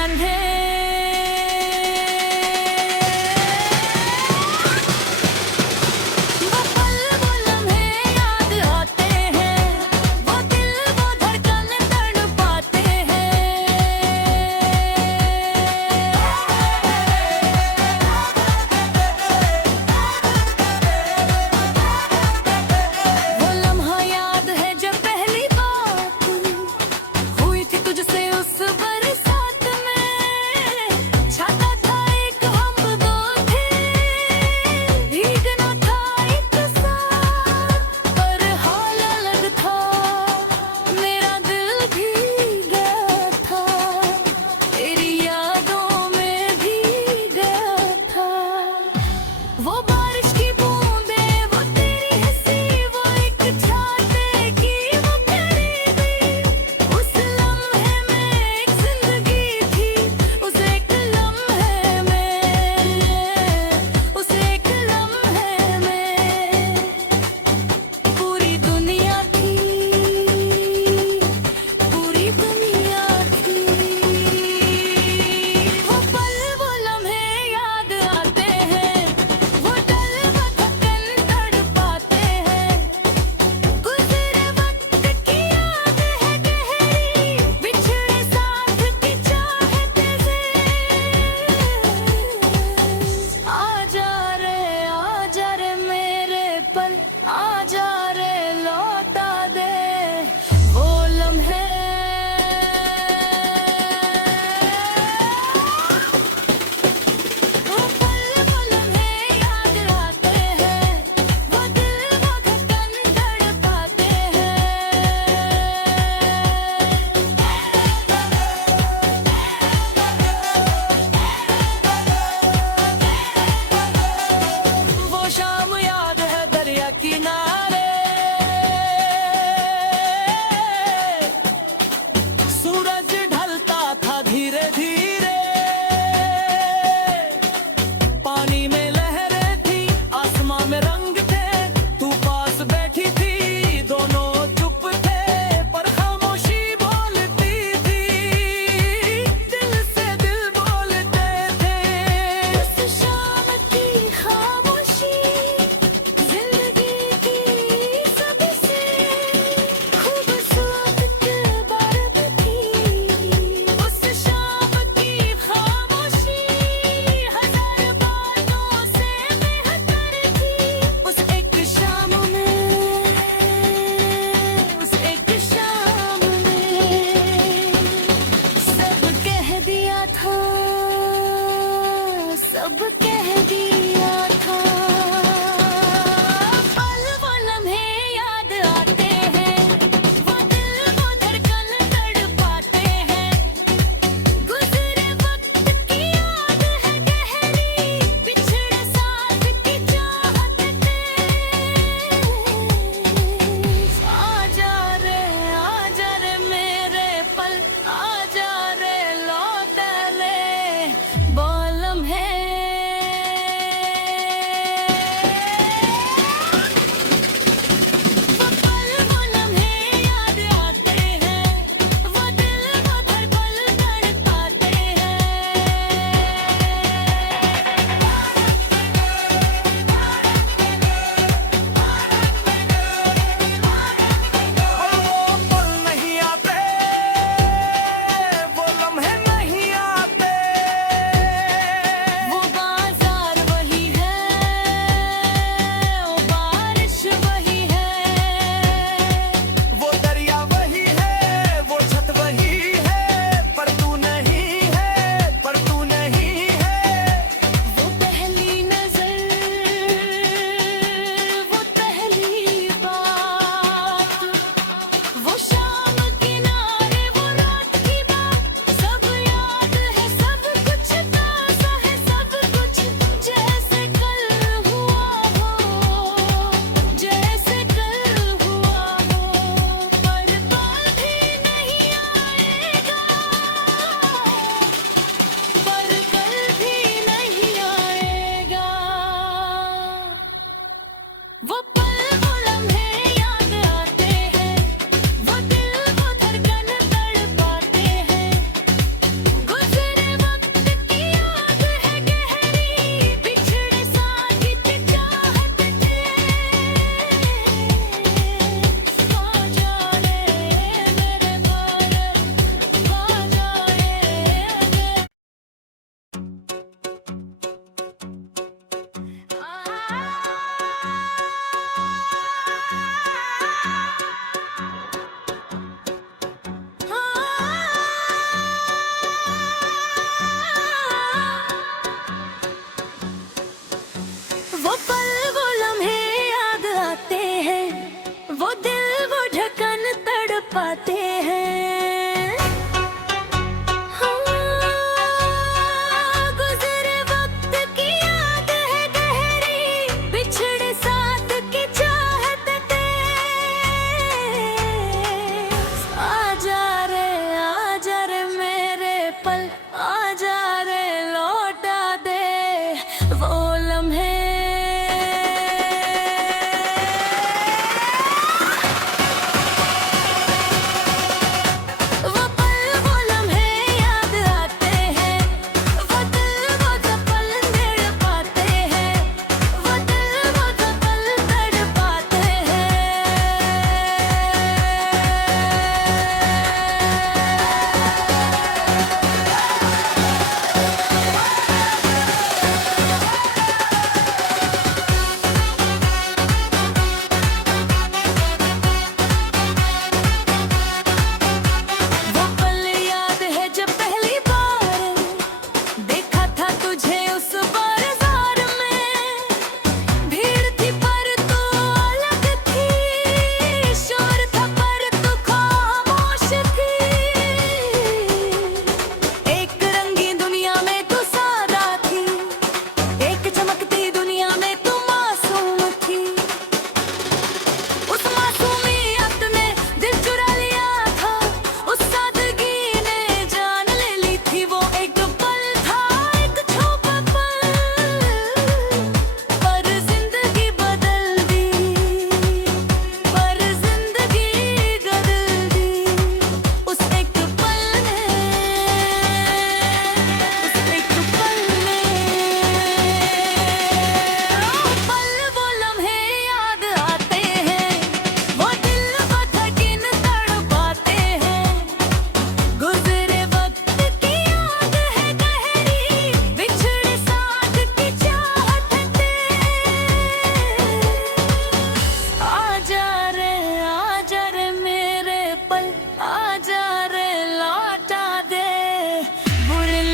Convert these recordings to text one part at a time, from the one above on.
नन्हे वो पल वो लम्हे याद आते हैं, वो दिल वो धड़कन तड़पाते हैं। वो लम्हा याद है जब पहली बात हुई थी तुझसे उस बरसात में। छाता था एक हम दो थे, भीगना था एक साथ, पर हाल अलग था, मेरा दिल भीग गया था, तेरी यादों में भीग गया था। वो बारिश की बूंदें, वो तेरी हंसी, वो एक छाते की वो करीबी, उस लम्हे में एक जिंदगी थी, उस एक लम्हे में, उस एक लम्हे में पूरी दुनिया थी, पूरी दुनिया थी। वो पल वो लम्हे याद आते हैं, वो डल वो थकन तड़पाते हैं। गुज़रे वक्त की याद है गहरी, बिछड़े साथ की चाहत से। आजा रे मेरे पल, आजा रे लौटा दे वो लम्हे। वो पल वो लम्हे याद आते हैं, वो दिल वो धड़कन तड़पाते हैं। वो शाम याद है दरिया किनारे, सूरज ढलता था धीरे धीरे, पानी में लहरें थी, आसमां में रंग थे, तू पास बैठी थी, दोनों चुप थे, पर खामोशी बोलती थी, दिल से दिल बोलते थे। उस शाम की खामोशी जिंदगी की सबसे खूबसूरत बात थी। उस शाम की खामोशी हजार बातों से बेहतर थी। उस एक शाम में, उस एक शाम में सब कह दिया था, सब कह दिया था। पल वो लम्हे याद आते हैं, वो दिल वो धड़कन तड़पाते हैं। गुज़रे वक्त की याद है गहरी, बिछड़े साथ की चाहत से। आजा रे मेरे पल, आजा रे लौटा ले वो लम्हे।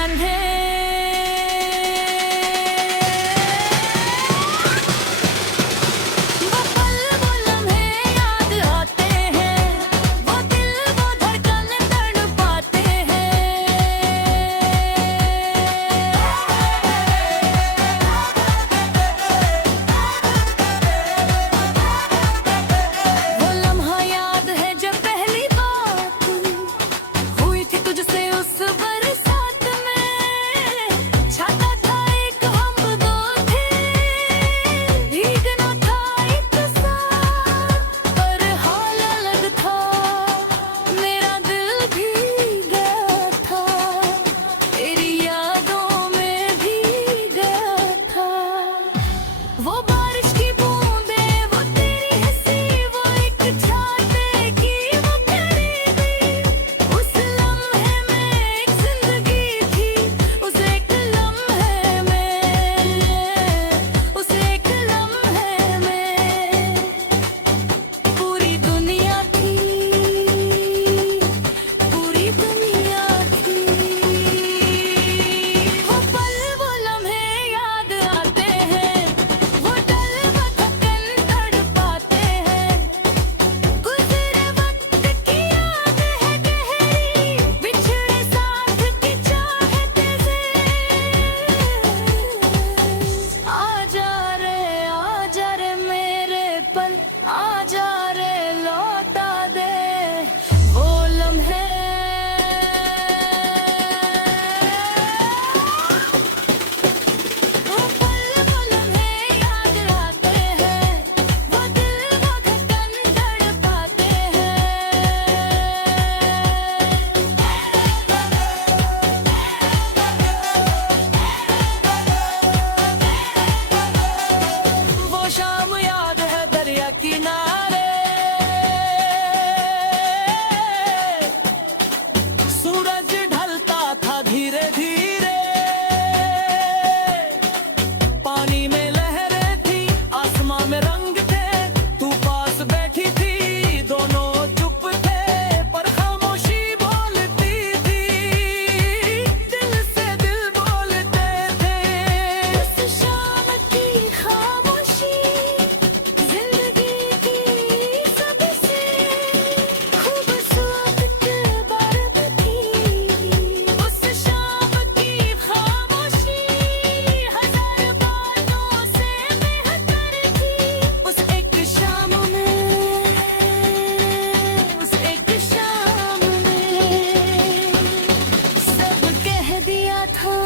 नन्हे वो पल वो लम्हे याद आते हैं, वो दिल वो धड़कन तड़पाते हैं। वो लम्हा याद है जब पहली बात हुई थी तुझसे उस बरसात में, छाता था एक हम दो थे, भीगना था एक साथ, पर हाल अलग था, मेरा दिल भीग गया था, तेरी यादों में भीग गया था। वो बारिश की बूंदें, वो तेरी हंसी, वो एक छाते की वो करीबी, उस लम्हे में एक जिंदगी थी, उस एक लम्हे में, उस एक लम्हे में पूरी दुनिया थी, पूरी दुनिया थी। वो पल वो लम्हे याद आते हैं, वो डल वो थकन तड़पाते हैं, गुज़रे वक्त की याद है गहरी, बिछड़े साथ की चाहत से। आजा रे मेरे पल, आजा रे लौटा दे वो लम्हे। वो पल वो लम्हे याद आते हैं, वो दिल वो धड़कन तड़पाते हैं। वो शाम याद है दरिया किनारे, सूरज ढलता था धीरे धीरे, पानी में लहरें थी, आसमां में रंग थे, तू पास बैठी थी, दोनों चुप थे, पर खामोशी बोलती थी, दिल से दिल बोलते थे। उस शाम की खामोशी जिंदगी की सबसे खूबसूरत बात थी। उस शाम की खामोशी हजार बातों से बेहतर थी। उस एक शाम में, उस एक शाम में सब कह दिया था,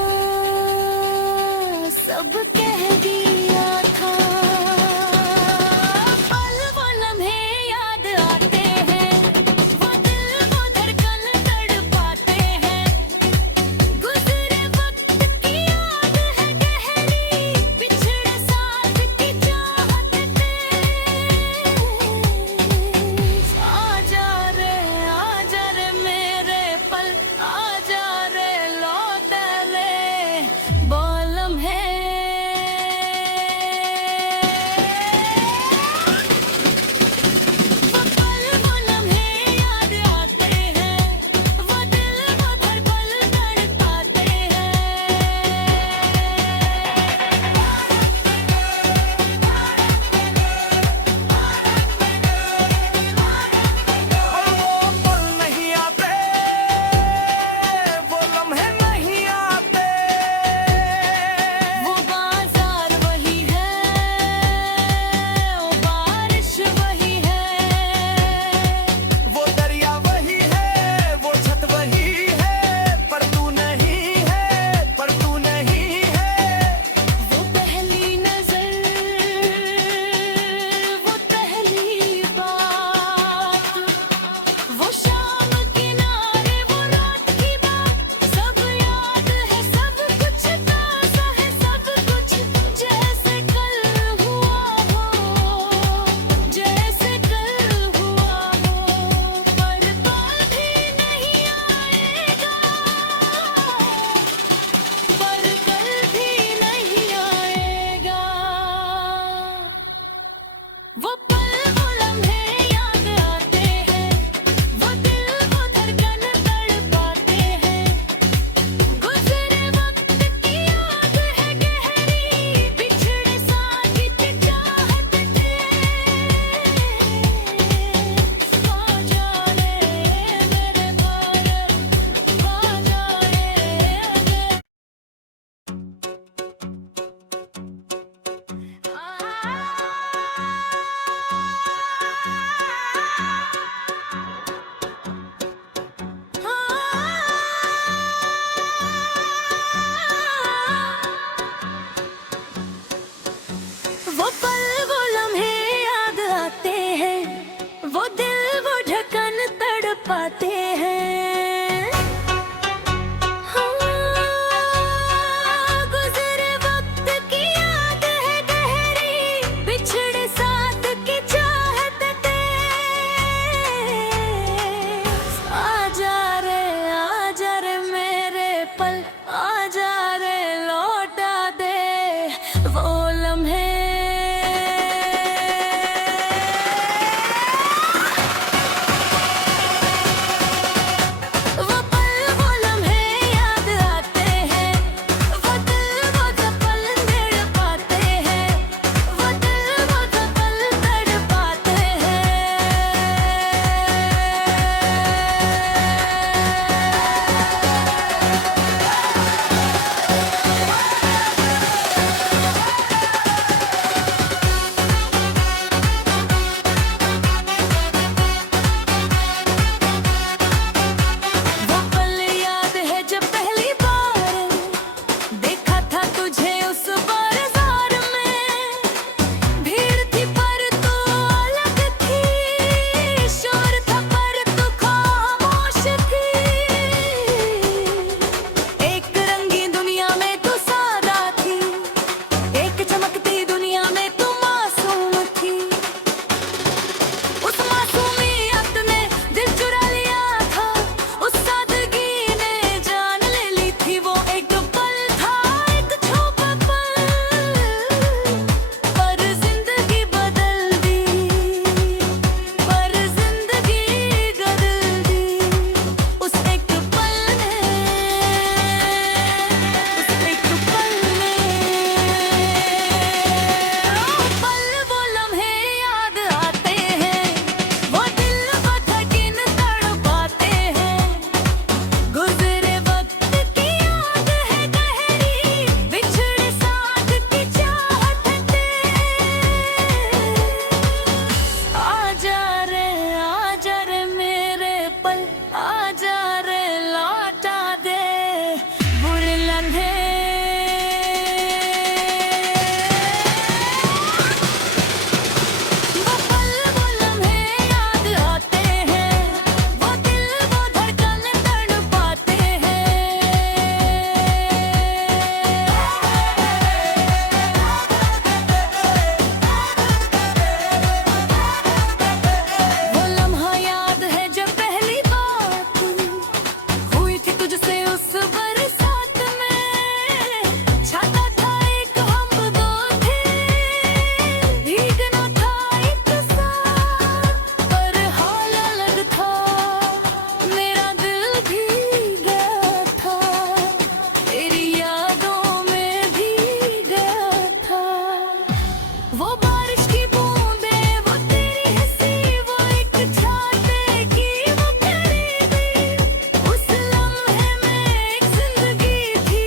सब कह दिया था। पल वो लम्हे याद आते हैं, वो दिल वो धड़कन तड़पाते हैं, गुज़रे वक्त की याद है गहरी, बिछड़े साथ की चाहत से। आजा रे मेरे पल, आजा रे लौटा ले वो लम्हे। नन्हे वो पल वो लम्हे याद आते हैं, वो दिल वो धड़कन तड़पाते हैं। वो लम्हा याद है जब पहली बात हुई थी तुझसे उस बरसात में, छाता था एक हम दो थे, भीगना था एक साथ, पर हाल अलग था, मेरा दिल भीग गया था, तेरी यादों में भीग गया था। वो बारिश की बूंदें, वो तेरी हंसी, वो एक छाते की वो करीबी, उस लम्हे में एक जिंदगी थी,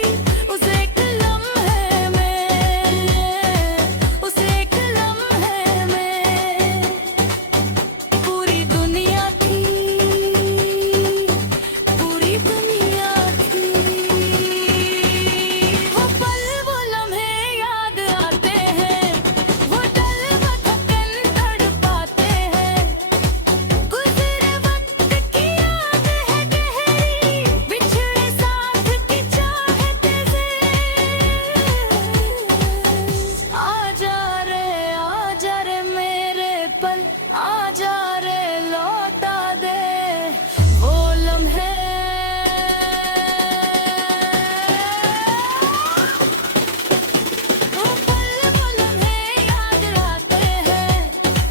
उस एक लम्हे में, उस एक लम्हे में पूरी दुनिया थी, पूरी दुनिया थी। वो पल वो लम्हे याद आते हैं, वो डल वो थकन तड़पाते हैं, गुज़रे वक्त की याद है गहरी, बिछड़े साथ की चाहत से। आजा रे मेरे पल, आजा रे लौटा दे वो लम्हे। वो पल वो लम्हे याद आते हैं,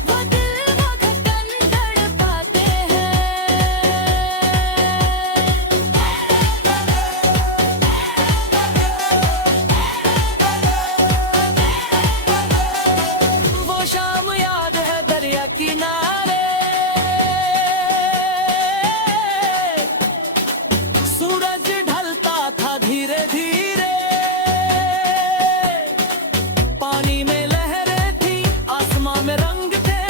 वो दिल वो धड़कन तड़पाते हैं। वो शाम याद है दरिया किनारे, सूरज ढलता था धीरे धीरे, पानी में लहरें थी, आसमां में रंग थे,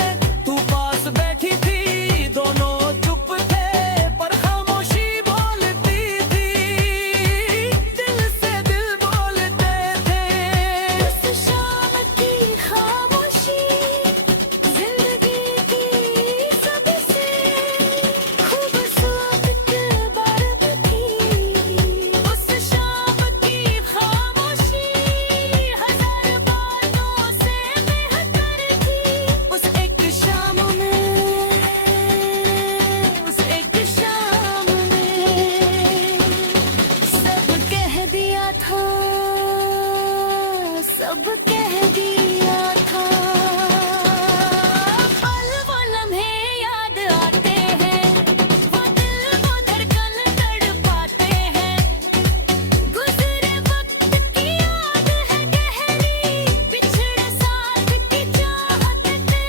तू पास बैठी थी, दोनों चुप थे, पर खामोशी बोलती थी, दिल से दिल बोलते थे। उस शाम की खामोशी जिंदगी की सबसे खूबसूरत बात थी। उस शाम की खामोशी हजार बातों से बेहतर थी। उस एक शाम में, उस एक शाम में सब कह दिया था, सब कह दिया था। पल वो लम्हे याद आते हैं, वो दिल वो धड़कन तड़पाते हैं, गुज़रे वक्त की याद है गहरी, बिछड़े साथ की चाहत से।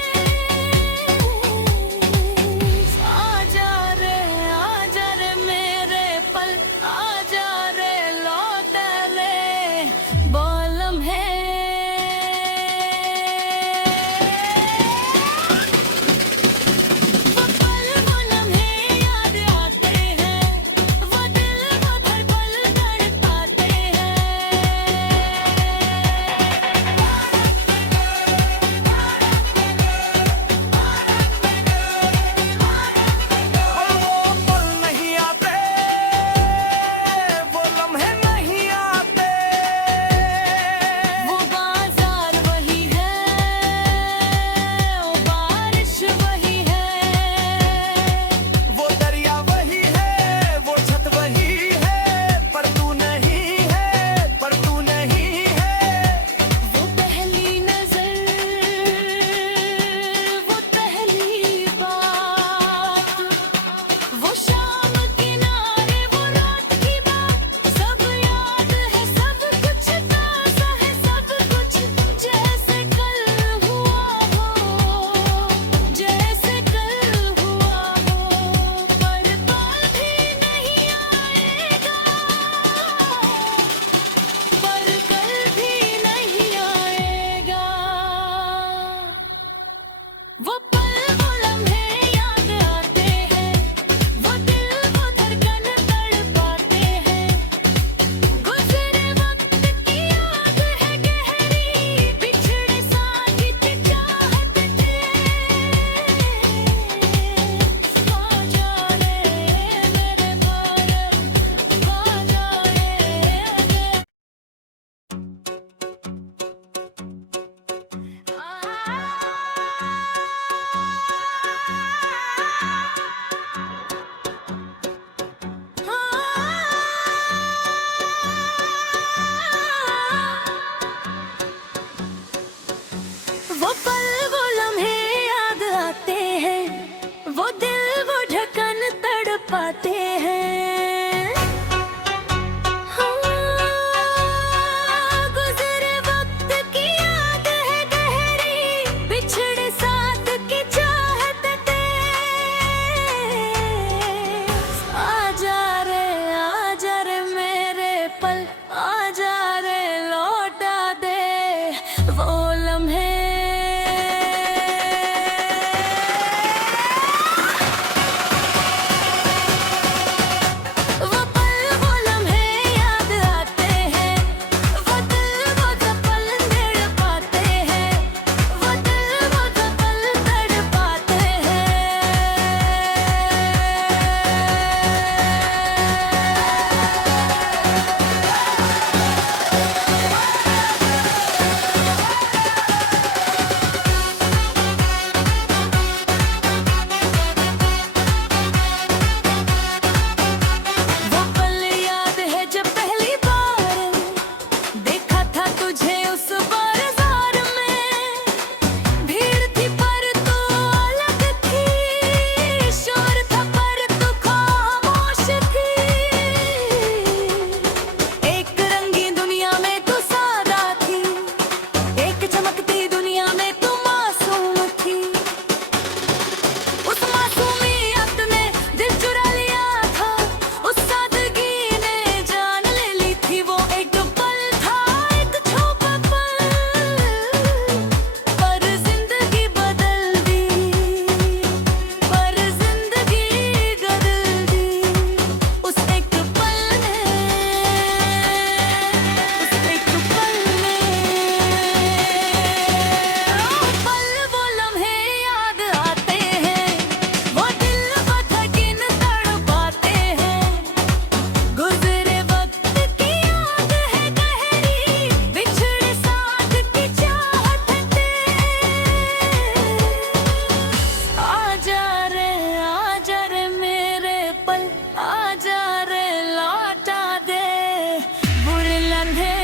आजा रे मेरे पल, आजा रे लौटा ले वो लम्हे। नन्हे